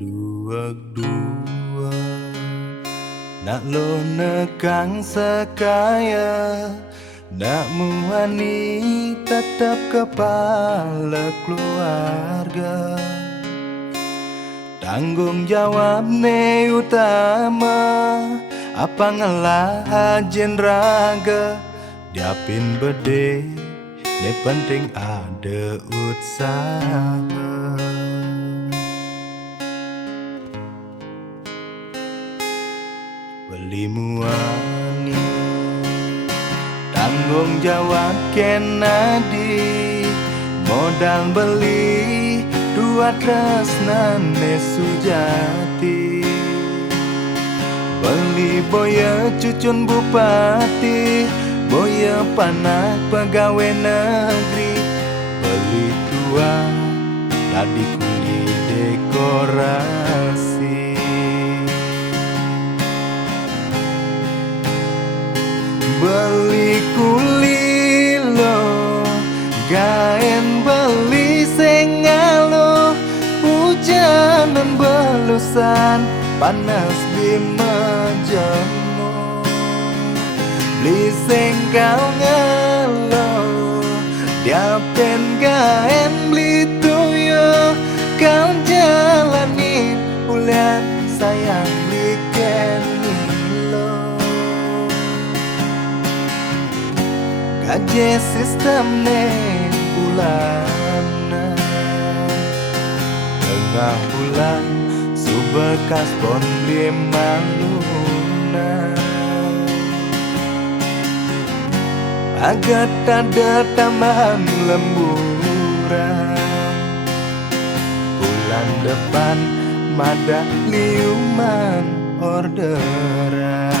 dua nak lo nekang sekaya nak muani tetap kepala keluarga. Tanggung jawab ne utama apa ngalah ajen raga diapin bede ne penting ada usaha. Beli muani tanggung jawab kenadi modal beli dua tresnane sujati. Beli boya cucun bupati boya panak pegawai negeri. Beli tua tadi kuli dekorasi. Beli kuli lo gaen beli sengalo hujanan belusan panas di menjemu. Beli sengkau ngalo diapen gaen beli tuyo kau jalani bulan sayang bikin gaje sistem ne bulan tengah bulan subekas pon lima luna agak ada tambahan lemburan. Bulan depan mada liuman orderan.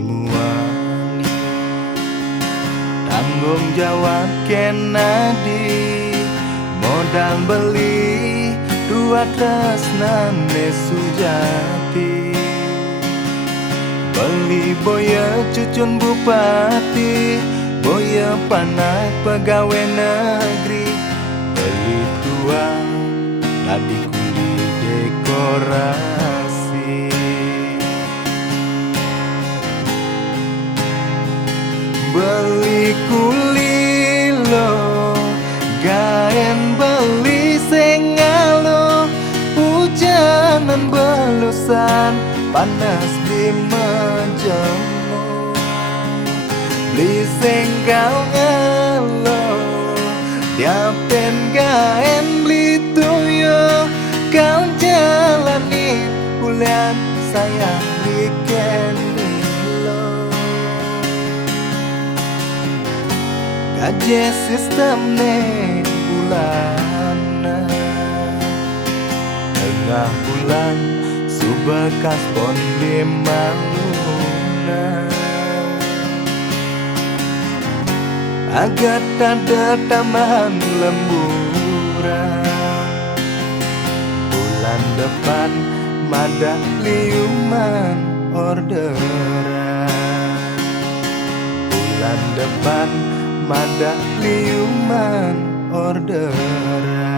Muani tanggung jawab kenadi modal beli dua tresnane sujati. Beli boya cucun bupati boya panak pegawai negeri. Beli tua tadi kuli dekorasi. Beli kuli lo gaen beli sengalo hujanan belusan panas di menjemu. Beli sengkau ngalo diapen gaen beli tuyo kau jalani bulan sayang bikin gaje sistem ne bulan tengah bulan subekas pon lima luna agak ada tambahan lemburan. Bulan depan mada liuman orderan. Bulan depan mada liuman orderan.